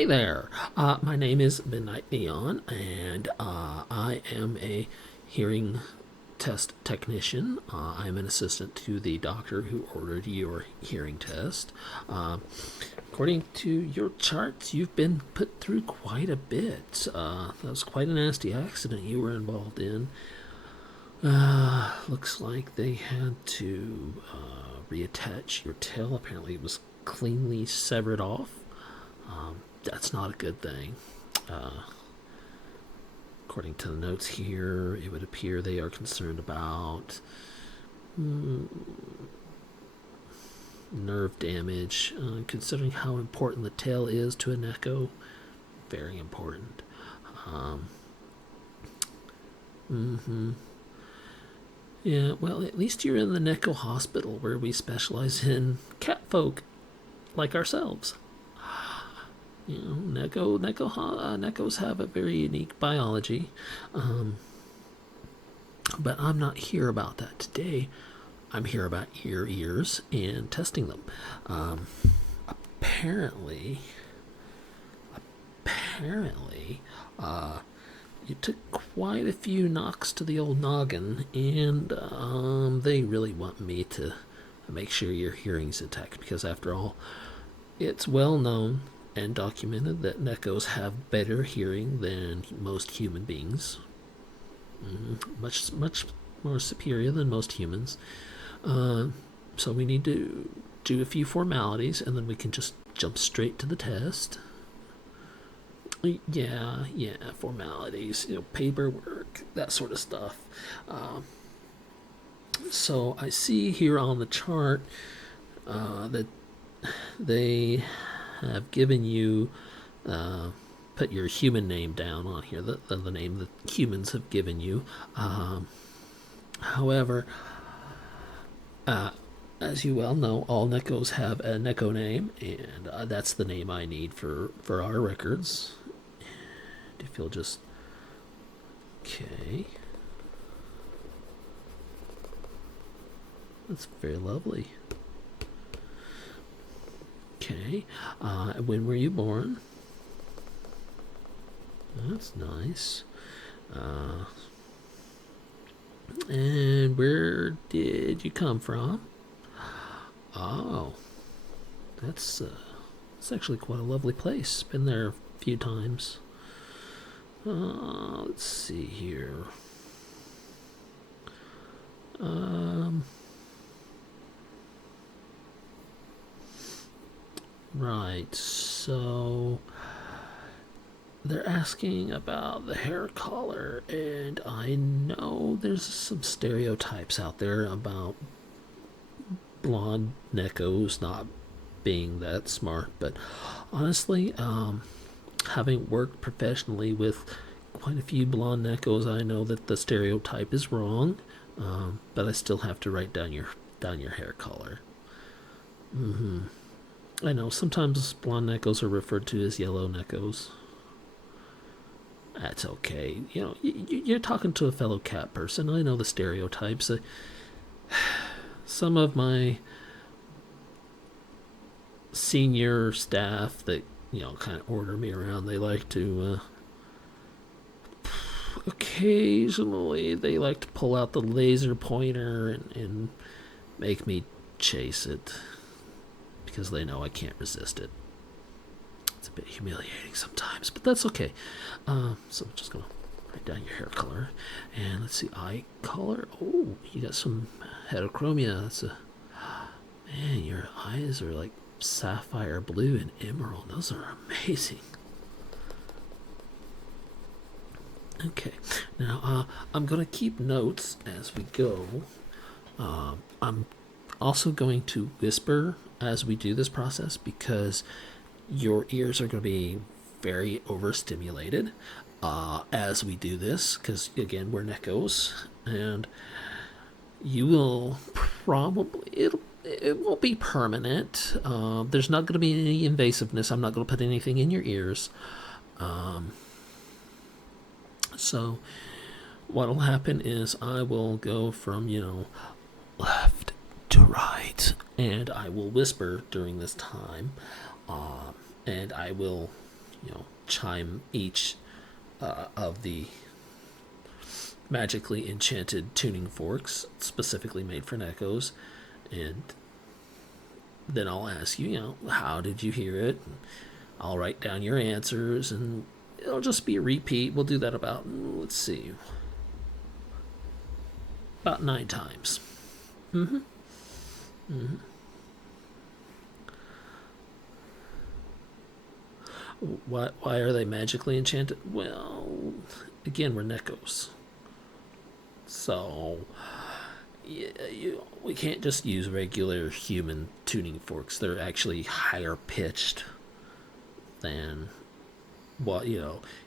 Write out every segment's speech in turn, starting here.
Hi there. My name is Midnight Neon, and I am a hearing test technician. I'm an assistant to the doctor who ordered your hearing test. According to your charts, you've been put through quite a bit. That was quite a nasty accident you were involved in. Looks like they had to reattach your tail. Apparently, it was cleanly severed off. That's not a good thing. Uh, According to the notes here, it would appear they are concerned about nerve damage. Considering how important the tail is to a Neko, very important. Yeah, well, at least you're in the Neko Hospital, where we specialize in cat folk like ourselves. Nekos have a very unique biology, but I'm not here about that today. I'm here about your ears and testing them. Apparently, apparently, you took quite a few knocks to the old noggin, and they really want me to make sure your hearing's intact, because after all, it's well known and documented that Nekos have better hearing than most human beings. Much more superior than most humans. So we need to do a few formalities, and then we can just jump straight to the test. Yeah, formalities, paperwork, that sort of stuff. So I see here on the chart that they have given you, put your human name down on here, the name that humans have given you. However, as you well know, all Nekos have a Neko name, and that's the name I need for our records. If you'll just... Okay. That's very lovely. Okay. When were you born? That's nice. And where did you come from? Oh, that's actually quite a lovely place. Been there a few times. Let's see here. Right, so they're asking about the hair color, and I know there's some stereotypes out there about blonde Nekos not being that smart, but honestly, having worked professionally with quite a few blonde Nekos, I know that the stereotype is wrong, but I still have to write down your hair color. I know sometimes blonde Nekos are referred to as yellow Nekos. That's okay. You're talking to a fellow cat person. I know the stereotypes. Some of my senior staff that kind of order me around, they like to occasionally they like to pull out the laser pointer and make me chase it, because they know I can't resist it. It's a bit humiliating sometimes, but that's okay. So I'm just gonna write down your hair color, and let's see, eye color. Oh, you got some heterochromia. Man, your eyes are like sapphire blue and emerald. Those are amazing. Okay, now I'm gonna keep notes as we go. I'm also going to whisper as we do this process, because your ears are going to be very overstimulated as we do this, because again, we're Nekos, and you will probably, it won't be permanent. There's not going to be any invasiveness. I'm not going to put anything in your ears. So what'll happen is I will go from left to right, and I will whisper during this time, and I will chime each of the magically enchanted tuning forks specifically made for Nekos, and then I'll ask you, how did you hear it? I'll write down your answers, and it'll just be a repeat. We'll do that about, let's see, about 9 times. Mm-hmm. Mm-hmm. Why are they magically enchanted? Well, again, we're Nekos. So, we can't just use regular human tuning forks. They're actually higher pitched than what,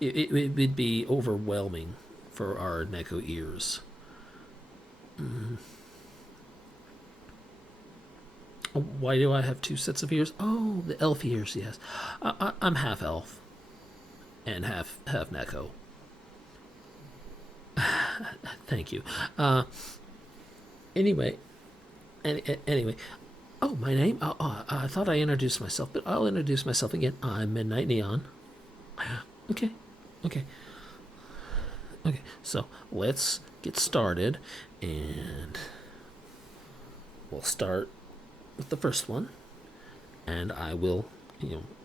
it would be overwhelming for our Neko ears. Mm. Why do I have 2 sets of ears? Oh, the elf ears, yes. I'm half elf and half Neko. Thank you. Anyway, anyway. Oh, my name? I thought I introduced myself, but I'll introduce myself again. I'm Midnight Neon. Okay, okay, okay. So let's get started, and we'll start with the first one, and I will,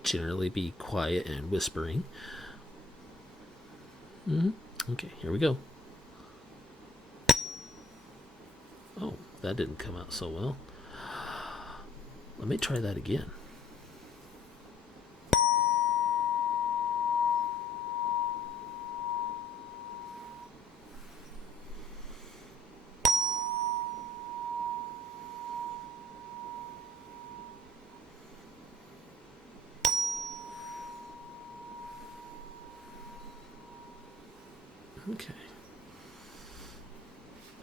generally be quiet and whispering. Okay, here we go. Oh, that didn't come out so well. Let me try that again. Okay.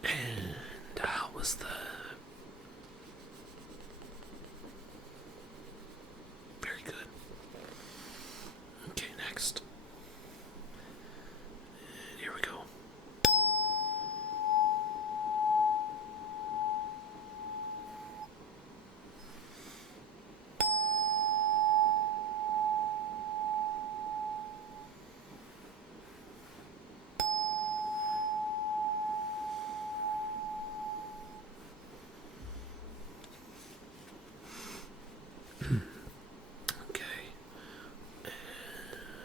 And how was the... Very good. Okay, next. And here we go. Okay. And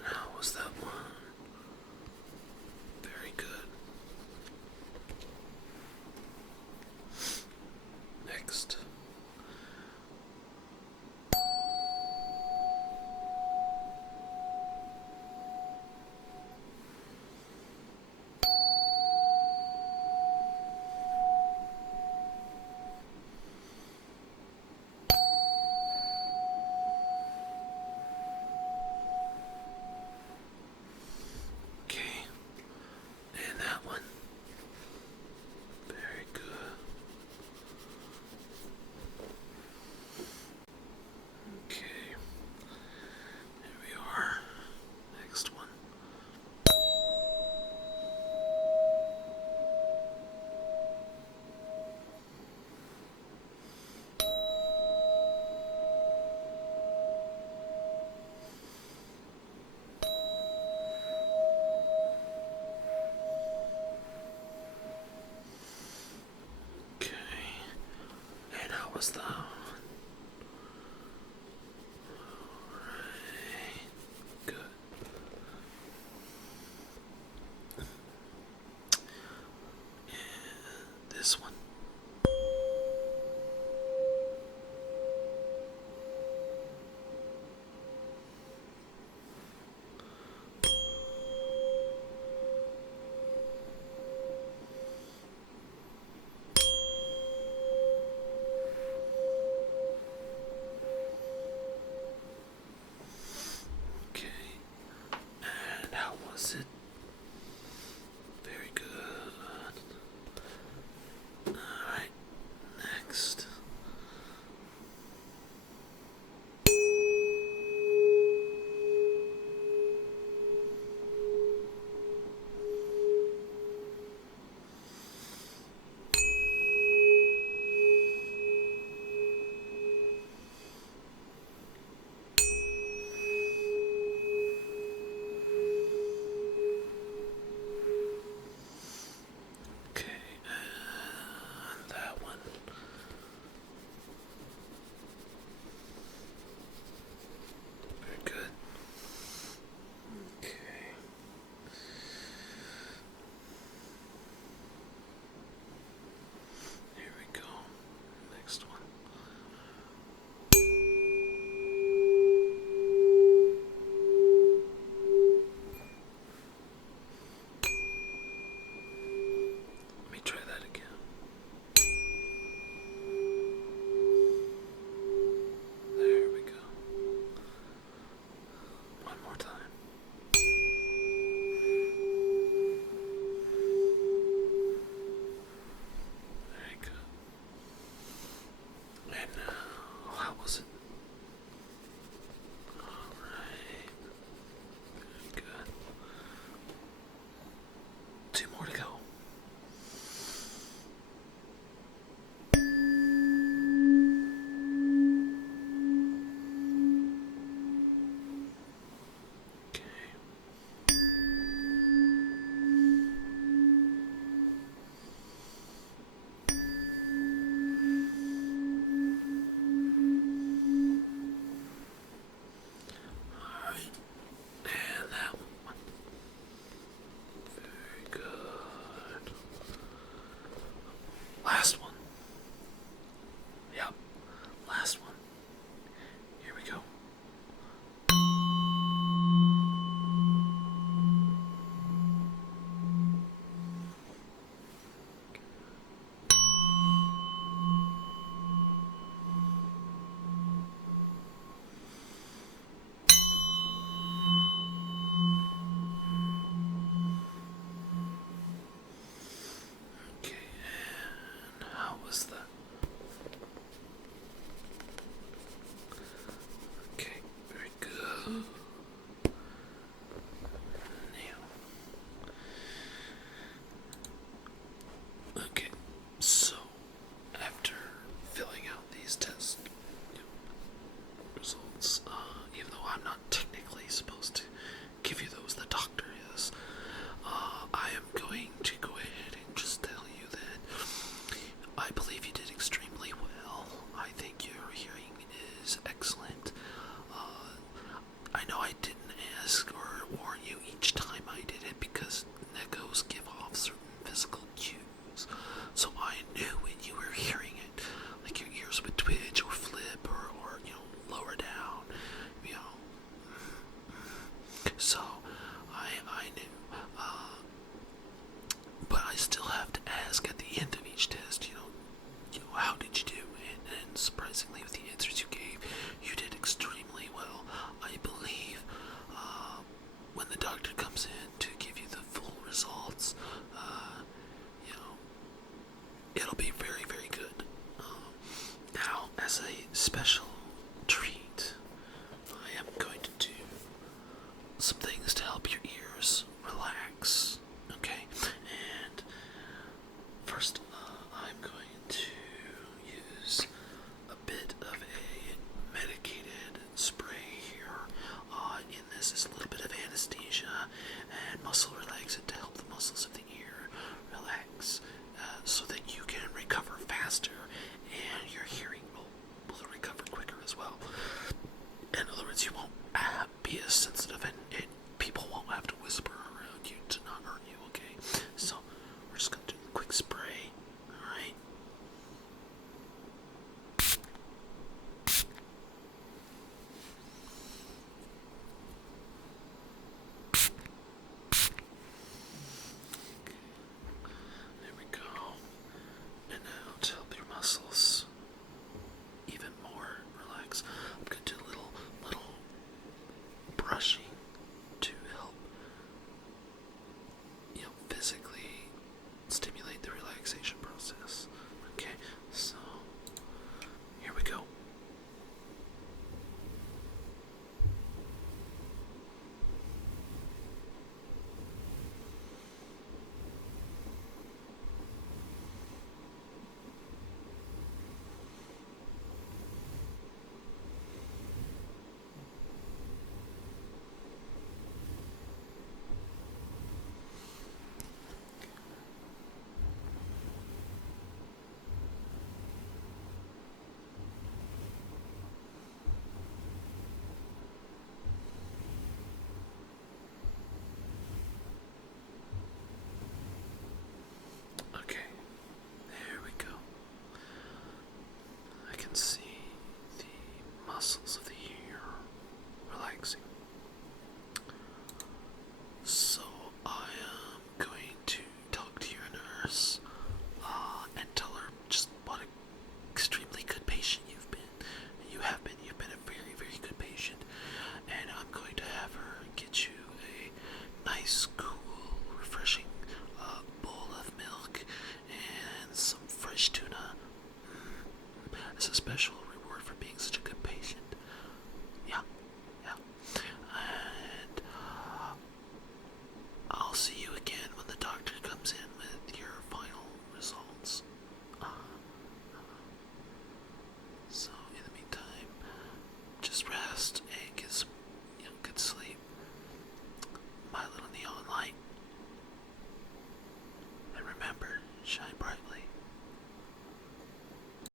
how was that one? Very good. Next. Okay. And that one. Very good. Okay. Here we are. Next one. Okay. And how was that one? Good. And this one. Okay. And how was it? Very good. Alright, next. Okay, so after filling out these test results, even though I'm not technically supposed to give you those, the doctor is, I am going to go ahead and just tell you that I believe you did extremely well. I think your hearing is excellent. I know I didn't ask or warn you each time I did it because Nekos give off certain physical cues. So I knew when you were hearing it, like your ears would twitch or flip or lower down, you know. So I knew. But I still have to ask at the end of each test, how did you do? And surprisingly, with the answers you gave, you did extremely well. I believe when the doctor comes in to give you the full results, it'll be very, very good. Now, as a special treat, I am going to do some things to help your ears relax. Okay? And first, I'm going to use a bit of a medicated spray here. In this is a little bit of anesthesia and muscle relaxant to help the muscles of the ear relax, so that you can recover faster and your hearing will recover quicker as well. In other words, you won't be as sensitive and people won't have to whisper around you to not hurt you, okay? So, we're just going to do a quick spray, alright? There we go. And now to help your muscles even more relax, I'm going to do a little brushing